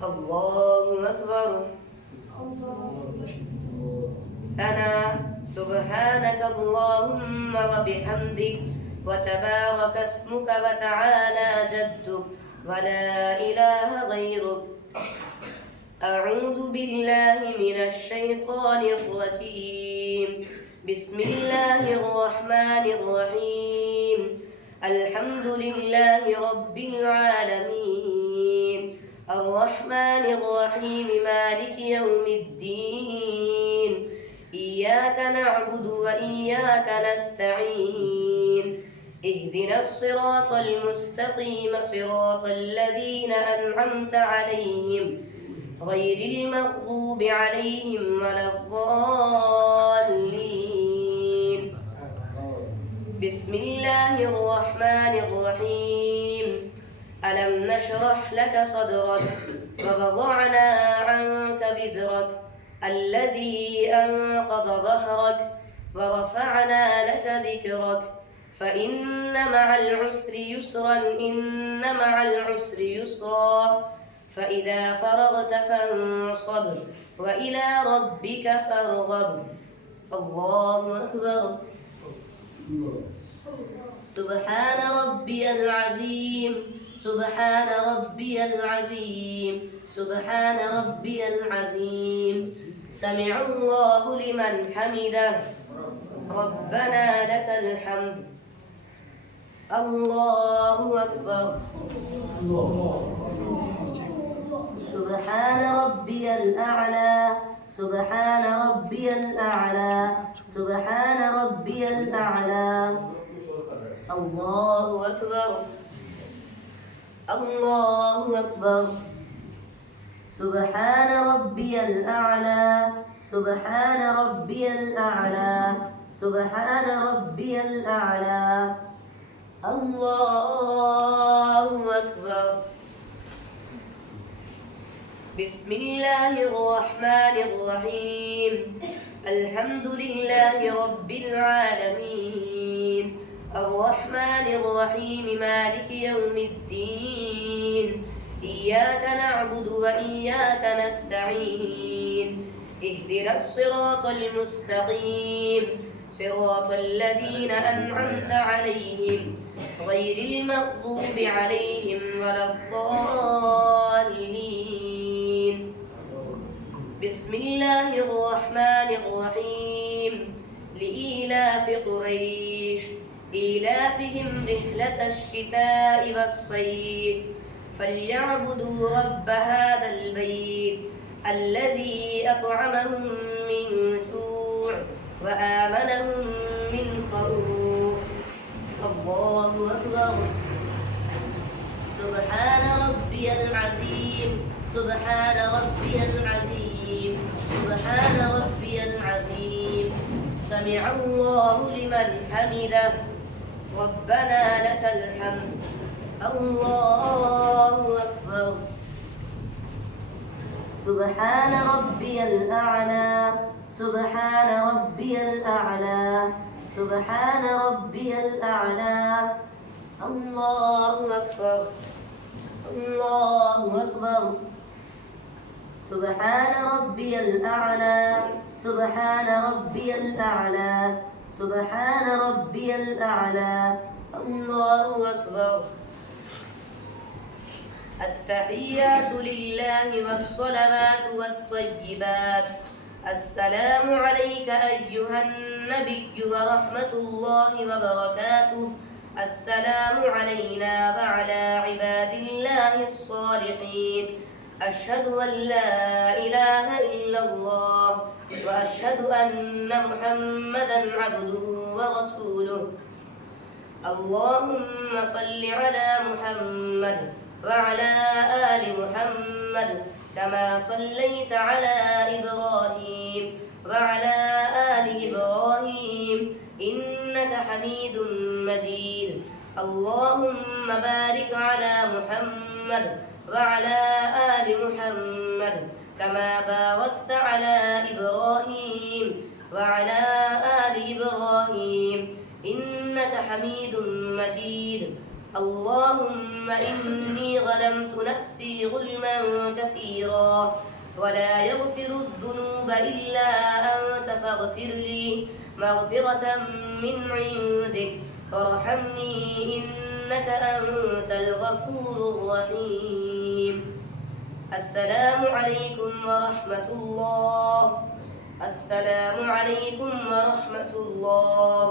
الله أكبر. ثنا سبحانك اللهم وبحمدك وتبارك اسمك وتعالى جدك ولا إله غيرك. أعوذ بالله من الشيطان الرجيم. بسم الله الرحمن الرحيم. الحمد لله رب العالمين الرحمن الرحيم مالك يوم الدين. إياك نعبد وإياك نستعين. اهدنا الصراط المستقيم صراط الذين أنعمت عليهم غير المغضوب عليهم ولا الضالين. بسم الله الرحمن الرحيم. ألم نشرح لك صدرك ووضعنا عنك وزرك الذي أنقض ظهرك ورفعنا لك ذكرك فإن مع العسر يسرا إن مع العسر يسرا فإذا فرغت فانصب وإلى ربك فارغب. الله أكبر. سبحان ربي العظيم سبحان ربي العظيم سبحان ربي العظيم. سمع الله لمن حمده ربنا لك الحمد. الله أكبر. سبحان ربي الأعلى سبحان ربي الأعلى سبحان ربي الأعلى. الله أكبر. الله أكبر. سبحان ربي الأعلى سبحان ربي الأعلى سبحان ربي الأعلى. الله أكبر. بسم الله الرحمن الرحيم. الحمد لله رب العالمين الرحمن الرحيم مالك يوم الدين. إياك نعبد وإياك نستعين. اهدنا الصراط المستقيم صراط الذين أنعمت عليهم غير المغضوب عليهم ولا الضالين. بسم الله الرحمن الرحيم. لإيلاف قريش إيلافهم رحلة الشتاء والصيف فليعبدوا رب هذا البيت الذي أطعمهم من جوع وآمنهم من خوف. الله أكبر. سبحان ربي العظيم سبحان ربي العظيم سبحان ربي العظيم. سمع الله لمن حمده ربنا لك الحمد. الله أكبر. سبحان ربي الأعلى سبحان ربي الأعلى سبحان ربي الأعلى. الله أكبر. الله أكبر. سبحان ربي الأعلى سبحان ربي الأعلى سبحان ربي الأعلى. الله أكبر. التحيات لله والصلوات والطيبات. السلام عليك أيها النبي ورحمة الله وبركاته. السلام علينا وعلى عباد الله الصالحين. أشهد أن لا إله إلا الله وأشهد أن محمدا عبده ورسوله. اللهم صل على محمد وعلى آل محمد كما صليت على إبراهيم وعلى آل إبراهيم إنك حميد مجيد. اللهم بارك على محمد وعلى آل محمد كما باركت على إبراهيم وعلى آل إبراهيم إنك حميد مجيد. اللهم إني ظلمت نفسي ظلما كثيرا ولا يغفر الذنوب إلا أنت فاغفر لي مغفرة من عندك وارحمني إنك أنت الغفور الرحيم. السلام عليكم ورحمة الله. السلام عليكم ورحمة الله.